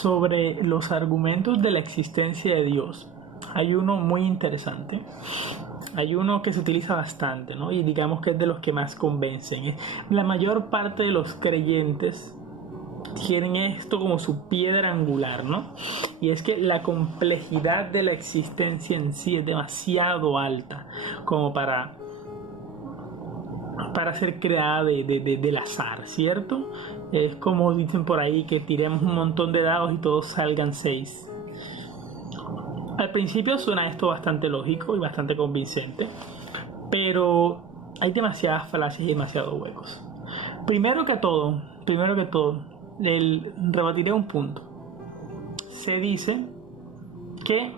sobre los argumentos de la existencia de Dios, hay uno muy interesante. Hay uno que se utiliza bastante, ¿no? Y digamos que es de los que más convencen. La mayor parte de los creyentes tienen esto como su piedra angular, ¿no? Y es que la complejidad de la existencia en sí es demasiado alta como para ser creada del azar, ¿cierto? Es como dicen por ahí, que tiremos un montón de dados y todos salgan 6. Al principio suena esto bastante lógico y bastante convincente, pero hay demasiadas falacias y demasiados huecos. Primero que todo, rebatiré un punto. Se dice que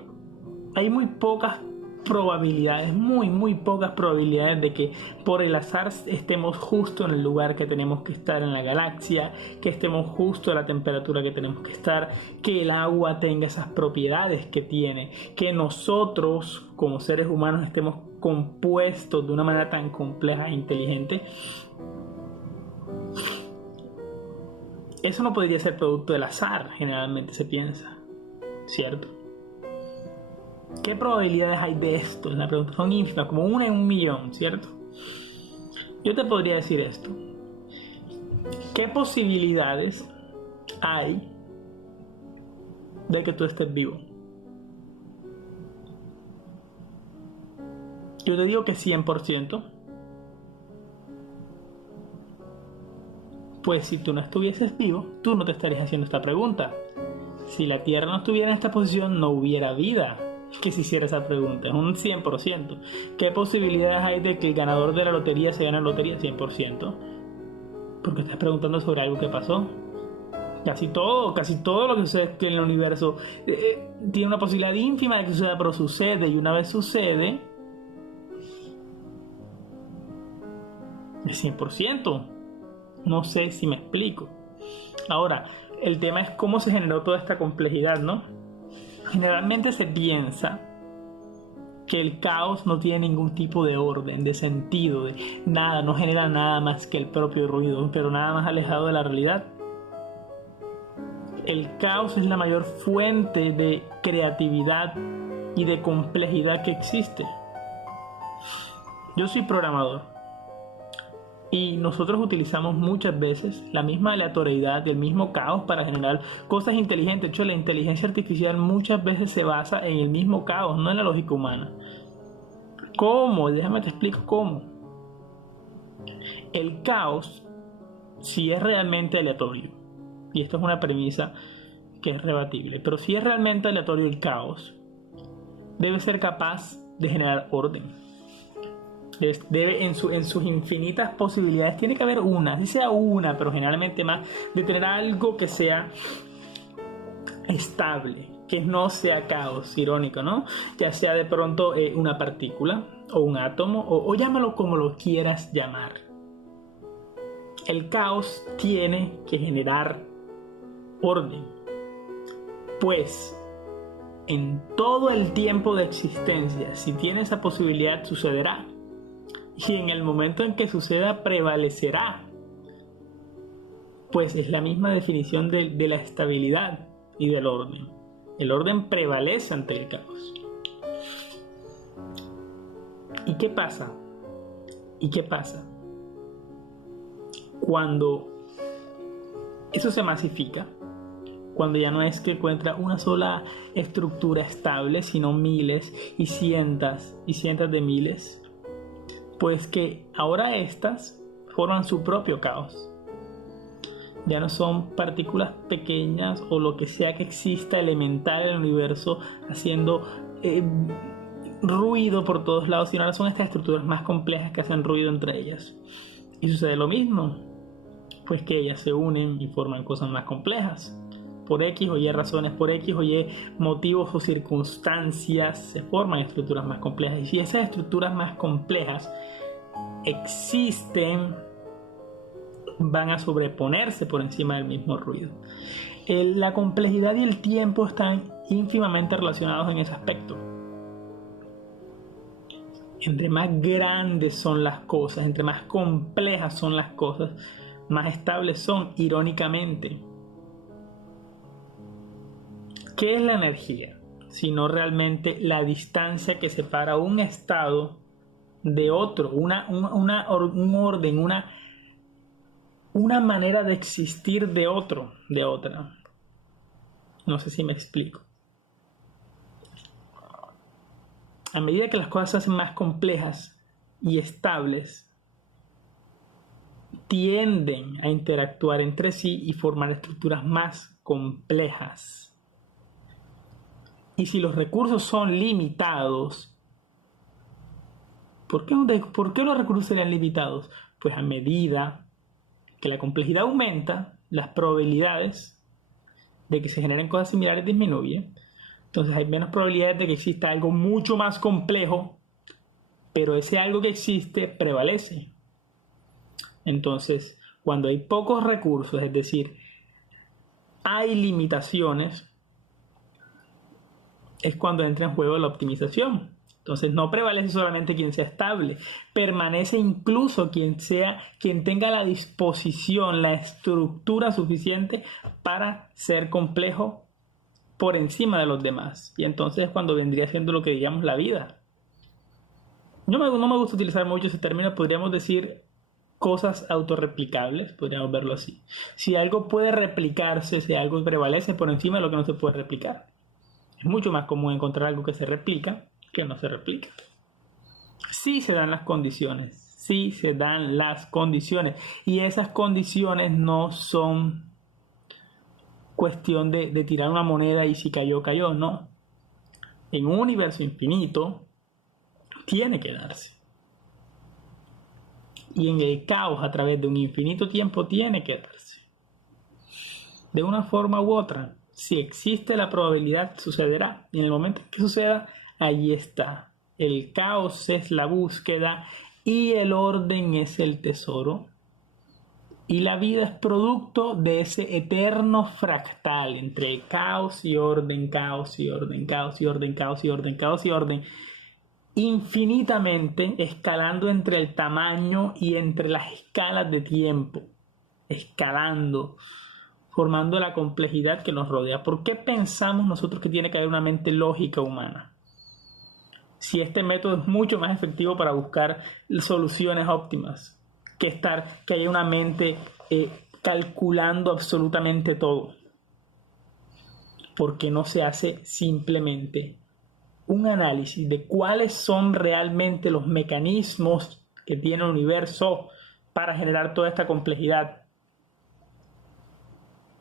hay muy pocas probabilidades, muy pocas probabilidades de que por el azar estemos justo en el lugar que tenemos que estar en la galaxia, que estemos justo a la temperatura que tenemos que estar, que el agua tenga esas propiedades que tiene, que nosotros como seres humanos estemos compuestos de una manera tan compleja e inteligente. Eso no podría ser producto del azar, generalmente se piensa, ¿cierto? ¿Qué probabilidades hay de esto? La pregunta son ínfimas, como 1 en 1.000.000, ¿cierto? Yo te podría decir esto. ¿Qué posibilidades hay de que tú estés vivo? Yo te digo que 100%. Pues si tú no estuvieses vivo, tú no te estarías haciendo esta pregunta. Si la Tierra no estuviera en esta posición, no hubiera vida que se hiciera esa pregunta. Es un 100%. ¿Qué posibilidades hay de que el ganador de la lotería se gane la lotería? 100%. Porque estás preguntando sobre algo que pasó. Casi todo lo que sucede en el universo tiene una posibilidad ínfima de que suceda, pero sucede. Y una vez sucede, es 100%. No sé si me explico. Ahora, el tema es cómo se generó toda esta complejidad, ¿no? Generalmente se piensa que el caos no tiene ningún tipo de orden, de sentido, de nada, no genera nada más que el propio ruido, pero nada más alejado de la realidad. El caos es la mayor fuente de creatividad y de complejidad que existe. Yo soy programador y nosotros utilizamos muchas veces la misma aleatoriedad y el mismo caos para generar cosas inteligentes. De hecho, la inteligencia artificial muchas veces se basa en el mismo caos, no en la lógica humana. ¿Cómo? Déjame te explico cómo. El caos, si es realmente aleatorio, y esto es una premisa que es rebatible, pero si es realmente aleatorio el caos, debe ser capaz de generar orden. Debe en sus infinitas posibilidades, tiene que haber una, si sea una, pero generalmente más, de tener algo que sea estable, que no sea caos, irónico, ¿no? Ya sea de pronto una partícula o un átomo, o llámalo como lo quieras llamar. El caos tiene que generar orden, pues en todo el tiempo de existencia, si tiene esa posibilidad, sucederá. Y en el momento en que suceda, prevalecerá. Pues es la misma definición de la estabilidad y del orden. El orden prevalece ante el caos. ¿Y qué pasa? Cuando eso se masifica, cuando ya no es que encuentra una sola estructura estable, sino miles y cientos de miles, pues que ahora estas forman su propio caos. Ya no son partículas pequeñas o lo que sea que exista elemental en el universo haciendo ruido por todos lados, sino ahora son estas estructuras más complejas que hacen ruido entre ellas. Y sucede lo mismo, pues que ellas se unen y forman cosas más complejas. Por X o Y razones, por X o Y motivos o circunstancias, se forman estructuras más complejas. Y si esas estructuras más complejas existen, van a sobreponerse por encima del mismo ruido. La complejidad y el tiempo están ínfimamente relacionados en ese aspecto. Entre más grandes son las cosas, entre más complejas son las cosas, más estables son, irónicamente. ¿Qué es la energía? Sino realmente la distancia que separa un estado de otro, un orden, una manera de existir de otro, de otra. No sé si me explico. A medida que las cosas se hacen más complejas y estables, tienden a interactuar entre sí y formar estructuras más complejas. Y si los recursos son limitados, ¿por qué los recursos serían limitados? Pues a medida que la complejidad aumenta, las probabilidades de que se generen cosas similares disminuyen. Entonces hay menos probabilidades de que exista algo mucho más complejo, pero ese algo que existe prevalece. Entonces, cuando hay pocos recursos, es decir, hay limitaciones, es cuando entra en juego la optimización. Entonces no prevalece solamente quien sea estable, permanece incluso quien tenga la disposición, la estructura suficiente para ser complejo por encima de los demás. Y entonces es cuando vendría siendo lo que digamos la vida. No me gusta utilizar mucho ese término, podríamos decir cosas autorreplicables, podríamos verlo así. Si algo puede replicarse, si algo prevalece por encima de lo que no se puede replicar. Es mucho más común encontrar algo que se replica que no se replica. Sí se dan las condiciones, sí se dan las condiciones. Y esas condiciones no son cuestión de tirar una moneda y si cayó, cayó, no. En un universo infinito tiene que darse. Y en el caos a través de un infinito tiempo tiene que darse. De una forma u otra. Si existe la probabilidad, sucederá. Y en el momento en que suceda, allí está. El caos es la búsqueda y el orden es el tesoro. Y la vida es producto de ese eterno fractal entre caos y orden, caos y orden, caos y orden, caos y orden, caos y orden. Infinitamente escalando entre el tamaño y entre las escalas de tiempo. Escalando, formando la complejidad que nos rodea. ¿Por qué pensamos nosotros que tiene que haber una mente lógica humana? Si este método es mucho más efectivo para buscar soluciones óptimas que haya una mente calculando absolutamente todo. ¿Por qué no se hace simplemente un análisis de cuáles son realmente los mecanismos que tiene el universo para generar toda esta complejidad?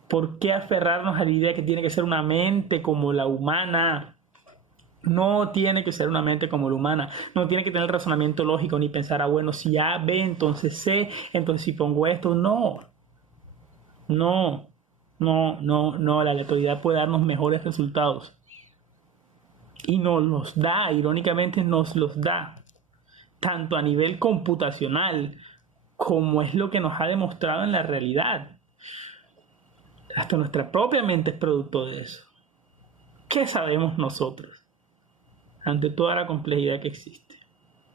¿Por qué aferrarnos a la idea que tiene que ser una mente como la humana? No tiene que ser una mente como la humana. No tiene que tener razonamiento lógico ni pensar, bueno, si A, B, entonces C, entonces si pongo esto. No. La aleatoriedad puede darnos mejores resultados. Y nos los da, irónicamente nos los da. Tanto a nivel computacional como es lo que nos ha demostrado en la realidad. Hasta nuestra propia mente es producto de eso. ¿Qué sabemos nosotros ante toda la complejidad que existe?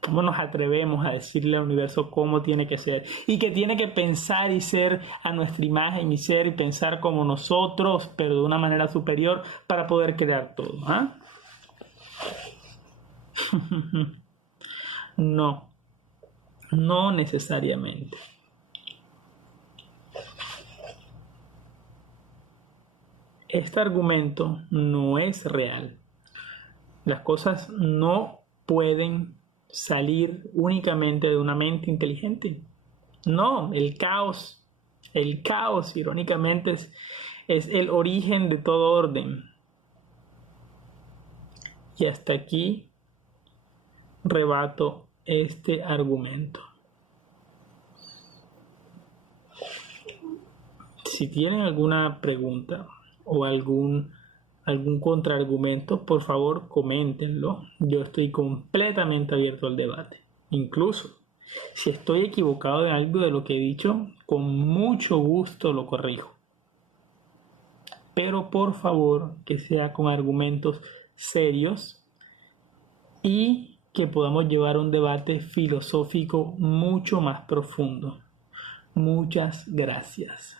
¿Cómo nos atrevemos a decirle al universo cómo tiene que ser? Y que tiene que pensar y ser a nuestra imagen y ser y pensar como nosotros, pero de una manera superior para poder crear todo. ¿Ah? No necesariamente. Este argumento no es real. Las cosas no pueden salir únicamente de una mente inteligente. No, el caos, irónicamente, es el origen de todo orden. Y hasta aquí rebato este argumento. Si tienen alguna pregunta o algún contraargumento, por favor coméntenlo. Yo estoy completamente abierto al debate. Incluso si estoy equivocado de algo de lo que he dicho, con mucho gusto lo corrijo. Pero por favor que sea con argumentos serios y que podamos llevar un debate filosófico mucho más profundo. Muchas gracias.